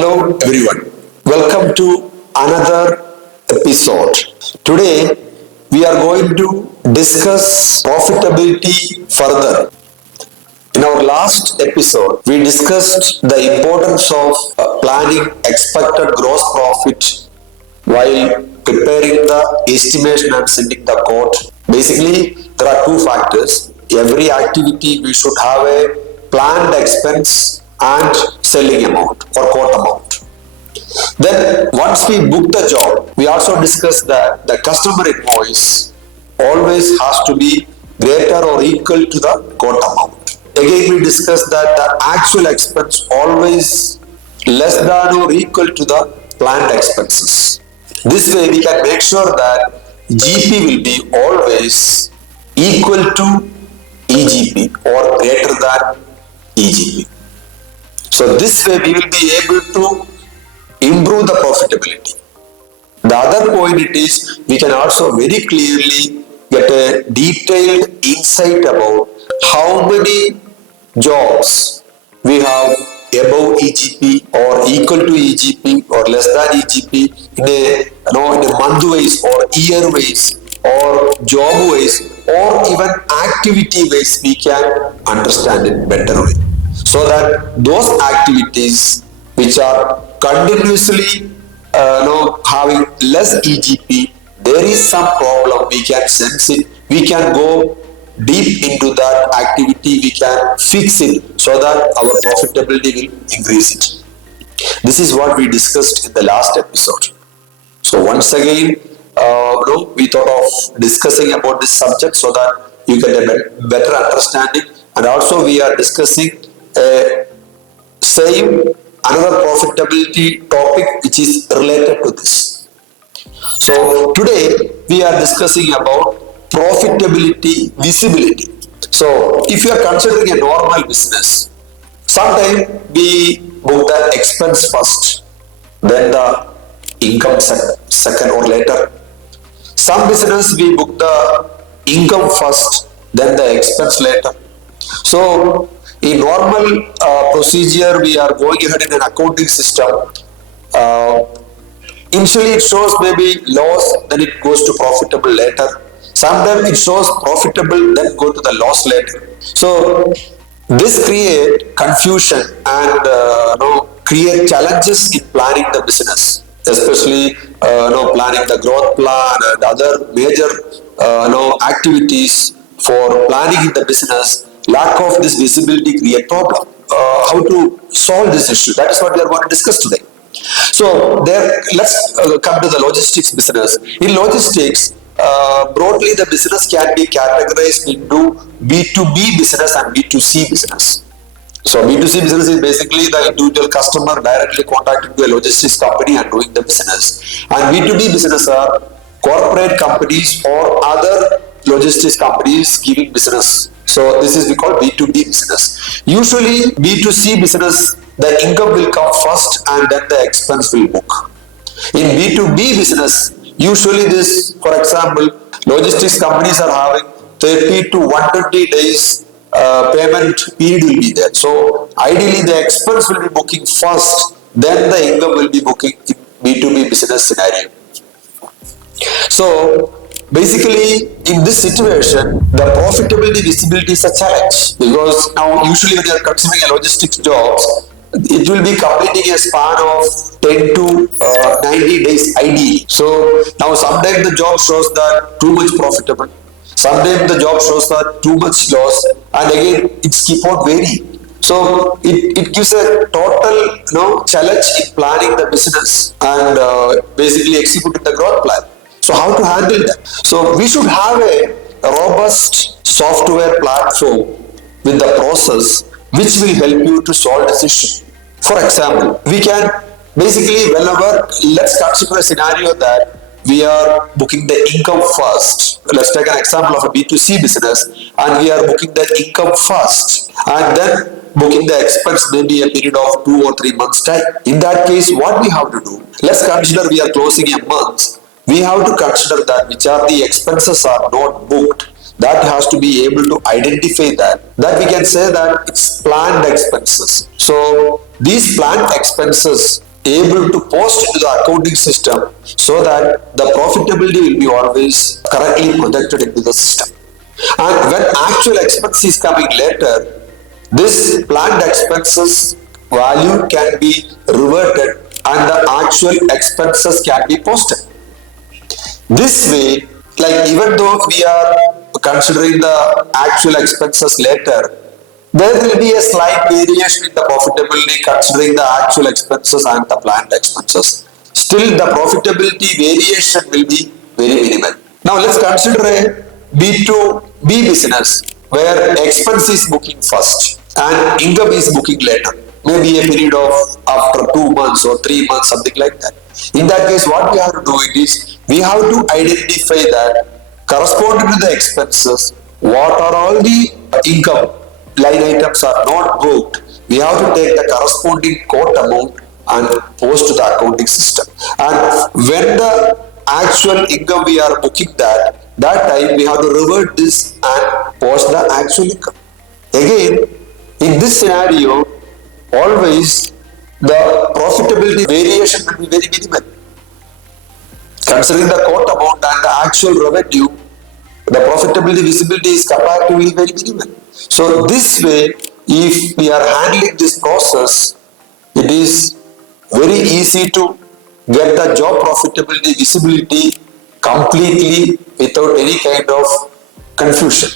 Hello everyone. Welcome to another episode. Today we are going to discuss profitability further. In our last episode, we discussed the importance of planning expected gross profit while preparing the estimation and sending the quote. Basically, there are two factors. Every activity we should have a planned expense and selling amount or quote amount. Then once we book the job, we also discussed that the customer invoice always has to be greater or equal to the quote amount. Again, we discussed that the actual expense always less than or equal to the planned expenses. This way we can make sure that GP will be always equal to EGP or greater than EGP. So this way we will be able to improve the profitability. The other point it is we can also very clearly get a detailed insight about how many jobs we have above EGP or equal to EGP or less than EGP in a month wise or year wise or job wise or even activity wise we can understand it better way. So that those activities which are continuously having less EGP, there is some problem, we can sense it, we can go deep into that activity, we can fix it so that our profitability will increase it. This is what we discussed in the last episode. So once again, we thought of discussing about this subject so that you get a better understanding, and also we are discussing another profitability topic which is related to this. So today we are discussing about profitability visibility. So if you are considering a normal business, sometimes we book the expense first, then the income second or later. Some business we book the income first, then the expense later. So in normal procedure, we are going ahead in an accounting system. Initially, it shows maybe loss, then it goes to profitable later. Sometimes it shows profitable, then go to the loss later. So this create confusion and create challenges in planning the business, especially planning the growth plan and other major activities for planning in the business. Lack of this visibility create problem. How to solve this issue? That is what we are going to discuss today. So let's come to the logistics business. In logistics, broadly the business can be categorized into B2B business and B2C business. So B2C business is basically the individual customer directly contacting to a logistics company and doing the business. And B2B business are corporate companies or other logistics companies giving business. So this is we call B2B business. Usually B2C business, the income will come first and then the expense will book. In B2B business, usually this, for example, logistics companies are having 30 to 120 days payment period will be there. So ideally the expense will be booking first, then the income will be booking in B2B business scenario. So basically, in this situation, the profitability visibility is a challenge because now usually when you are considering a logistics jobs, it will be completing a span of 10 to 90 days ideally. So now sometimes the job shows that too much profitable, sometimes the job shows that too much loss, and again it's keep on varying. So it gives a total challenge in planning the business and basically executing the growth plan. So how to handle that? So we should have a robust software platform with the process which will help you to solve this issue. For example, we can basically let's consider a scenario that we are booking the income first. Let's take an example of a B2C business and we are booking the income first and then booking the expense maybe a period of 2 or 3 months time. In that case, what we have to do? Let's consider we are closing a month. We have to consider that which are the expenses are not booked. That has to be able to identify that we can say that it's planned expenses. So these planned expenses able to post into the accounting system so that the profitability will be always correctly projected into the system. And when actual expense is coming later, this planned expenses value can be reverted and the actual expenses can be posted. This way, like even though we are considering the actual expenses later, there will be a slight variation in the profitability considering the actual expenses and the planned expenses. Still, the profitability variation will be very minimal. Now, let's consider a B2B business where expense is booking first and income is booking later. Maybe a period of after 2 months or 3 months, something like that. In that case, what we have to do is we have to identify that corresponding to the expenses, what are all the income line items are not booked, we have to take the corresponding quote amount and post to the accounting system. And when the actual income we are booking that time we have to revert this and post the actual income. Again, in this scenario, always the profitability variation will be very minimal. Considering the quote amount and the actual revenue, the profitability visibility is comparatively very minimal. So this way, if we are handling this process, it is very easy to get the job profitability visibility completely without any kind of confusion.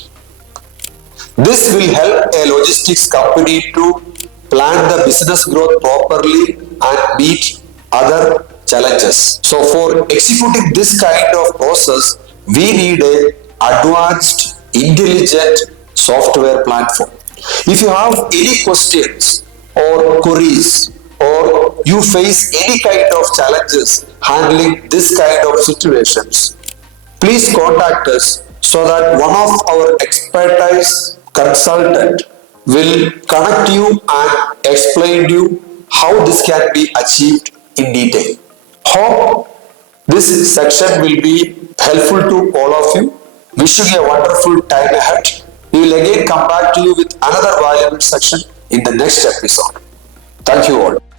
This will help a logistics company to plan the business growth properly and meet other challenges. So for executing this kind of process, we need a advanced, intelligent software platform. If you have any questions or queries or you face any kind of challenges handling this kind of situations, please contact us so that one of our expertise consultant will connect you and explain to you how this can be achieved in detail. Hope this section will be helpful to all of you. Wishing you a wonderful time ahead. We will again come back to you with another valuable section in the next episode. Thank you all.